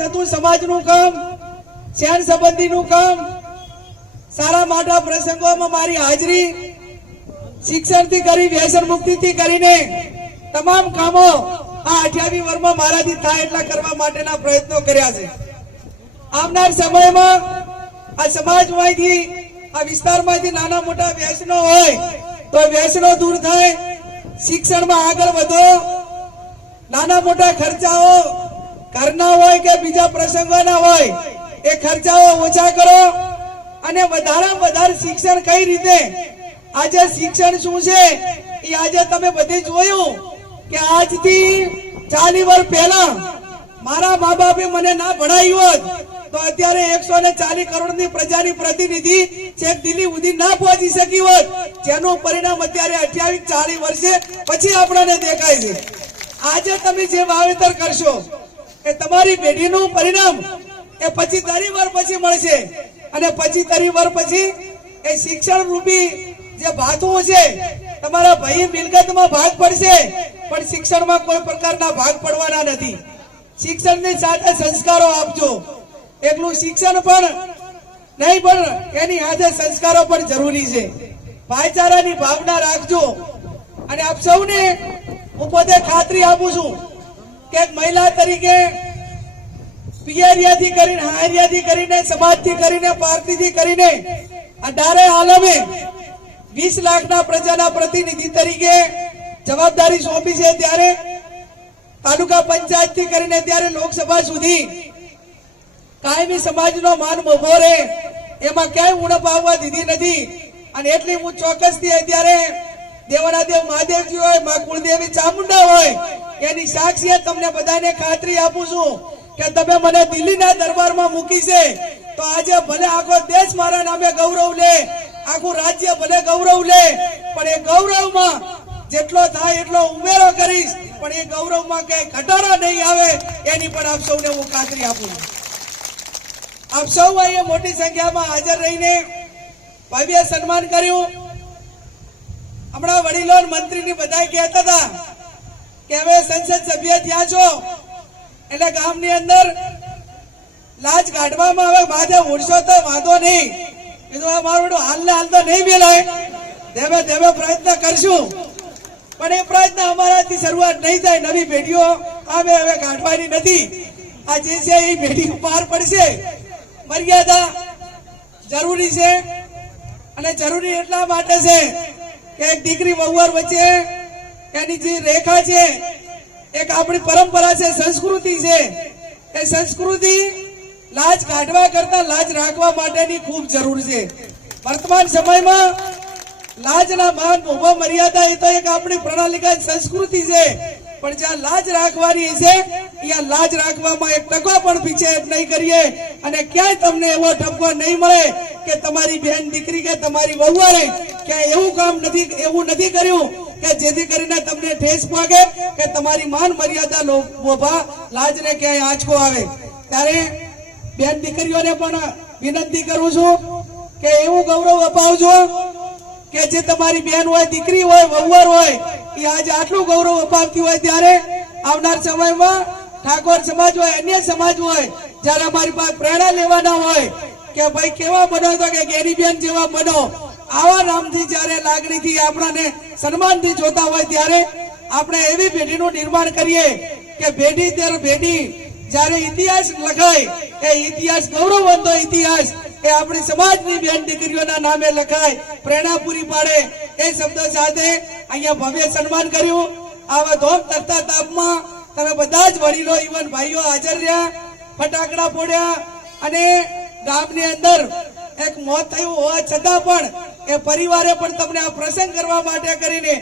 થતું સમાજનું કામ શેન સંબંધીનું કામ, સારા માટા પ્રસંગોમાં મારી હાજરી, શિક્ષણથી કરી, વ્યસન મુક્તિથી કરીને તમામ કામો આ અઠ્યાવી વર્ષમાં મારાથી થાય એટલા કરવા માટેના પ્રયત્નો કર્યા છે. આવનાર સમયમાં આ સમાજમાંથી, આ વિસ્તારમાંથી નાના મોટા વ્યસનો હોય, તો વ્યસનો દૂર થાય, શિક્ષણમાં આગળ વધો, નાના મોટા ખર્ચાઓ ઘરના હોય કે બીજા પ્રસંગોના હોય, એ ખર્ચાઓ ઓછા કરો અને વધારે વધારે શિક્ષણ કઈ રીતે? આજે શિક્ષણ શું છે? એ આજે તમે બધે જોયું કે આજથી ચાલી વર્ષ પહેલા મારા મા બાપે મને ના ભણાવ્યું હોત, તો અત્યારે એકસો ને ચાલીસ કરોડની પ્રજાની પ્રતિનિધિ છેક દિલ્હી સુધી ના પહોંચી શકી હોત. જેનું પરિણામ અત્યારે અઠ્યાવીસ ચાલીસ વર્ષે પછી આપણને દેખાય છે. આજે તમે જે વાવેતર કરશો એ તમારી પેઢીનું પરિણામ. એ પછી તરી વાર પછી મળશે. અને પછી તરી વાર પછી એ શિક્ષણ રૂપી જે ભાથું છે, તમારા ભાઈ મિલકતમાં ભાગ પડશે, પણ શિક્ષણમાં કોઈ પ્રકારના ભાગ પડવાના નથી. શિક્ષણની સાથે સંસ્કારો આપજો. એકલું શિક્ષણ પણ નહીં, પણ એની સાથે સંસ્કારો પણ જરૂરી છે. ભાઈચારાની ભાવના રાખજો. અને આપ સૌને હું પોતે ખાતરી આપું છું કે મહિલા તરીકે પિયરિયાથી કરીને હારિયાથી કરીને, સમાજથી કરીને, પાર્ટીથી કરીને અઢારે આલમે વીસ લાખના પ્રજાના પ્રતિનિધિ તરીકે જવાબદારી સોંપી છે ત્યારે તાલુકા પંચાયતથી કરીને ત્યારે લોકસભા સુધી કાયમી સમાજનો માન ઊભો રહે, એમાં ક્યાંય ઉણપ આવવા દીધી નથી. અને એટલી હું ચોક્કસથી અત્યારે દેવાના દેવ મહાદેવજી હોય, મા કુળદેવી ચામુંડા હોય એની સાક્ષીએ તમને બધાને ખાતરી આપું છું કે તમે મને દિલ્હીના દરબારમાં મૂકી છે. તો આજે ભલે આખો દેશ મારા નામે ગૌરવ લે, આખું રાજ્ય ભલે ગૌરવ લે, પણ એ ગૌરવમાં જેટલો થાય એટલો ઉમેરો કરીશ, પણ એ ગૌરવમાં કઈ ઘટાડો નહીં આવે એની પણ આપ સૌને હું ખાતરી આપું છું. આપ સૌ અહીંયા મોટી સંખ્યામાં હાજર રહીને ભવ્ય સન્માન કર્યું. હમણાં વડીલો મંત્રી મંત્રીની બધા કહેતા હતા કે હવે સંસદ સભ્ય થયા છો? એટલે ગામની અંદર લાજ કાઢવામાં હવે માથે ઉડશો તો વાંધો નહીં. કીધું આ મારું બધું હાલ ને હાલ તો નહીં મેલાય ધેમે ધેમે પ્રયત્ન કરશું. પણ એ પ્રયત્ન અમારાથી શરૂઆત નહીં થાય. નવી પેઢીઓ અમે હવે કાઢવાની નથી. આ જે છે એ પેઢી પાર પડશે. મર્યાદા જરૂરી છે અને જરૂરી એટલા માટે છે કે એક દીકરી વહુવાર વચ્ચે એની જે રેખા છે, એક આપણી પરંપરા છે, સંસ્કૃતિ છે. એ સંસ્કૃતિ લાજ કાઢવા કરતા લાજ રાખવા માટેની ખૂબ જરૂર છે. વર્તમાન સમયમાં લાજના માન ઊભા મર્યાદા એ તો એક આપણી પ્રણાલિકા સંસ્કૃતિ છે. પણ જ્યાં લાજ રાખવાની છે, ત્યાં લાજ રાખવામાં એક ટકો પણ પીછે નહીં કરીએ. અને ક્યાંય તમને એવો ટકો નહીં મળે કે તમારી બહેન દીકરી કે તમારી વહુવારે ક્યાંય એવું કામ નથી, એવું નથી કર્યું કે જેથી કરીને તમને ઠેસ પહોંચે કે તમારી માન મર્યાદા લોભા લાજને ક્યાંય આંચકો આવે. ત્યારે બેન દીકરીઓને પણ વિનંતી કરું છું કે એવું ગૌરવ અપાવજો કે જે તમારી બેન હોય, દીકરી હોય, વહુવર હોય, એ આજે આટલું ગૌરવ અપાવતી હોય ત્યારે આવનાર સમયમાં ઠાકોર સમાજ હોય, અન્ય સમાજ હોય, જ્યારે અમારી પાસે પ્રેરણા લેવાના હોય કે ભાઈ કેવા બનો તો કે ગેરીબેન જેવા બનો આવા નામથી જ્યારે લાગણીથી આપણાને સન્માનથી જોતા હોય ત્યારે આપણે એવી પેઢીનું નિર્માણ કરીએ કે પેઢી ત્યારે પેઢી જ્યારે ઇતિહાસ લખાય, એ ઇતિહાસ ગૌરવવંતો ઇતિહાસ, એ આપણી સમાજની બેન દીકરીઓના નામે લખાય પ્રેરણા પૂરી પાડે, એ શબ્દો સાથે અહીંયા ભવ્ય સન્માન કર્યું. આવા ધોમ તરતા તાપમાં તમે બધા જ વડીલો ઇવન ભાઈઓ હાજર રહ્યા, ફટાકડા ફોડ્યા અને ગામની અંદર એક મોત થયું હોવા છતાં પણ એ પરિવારે પણ તમને આ પ્રસંગ કરવા માટે કરીને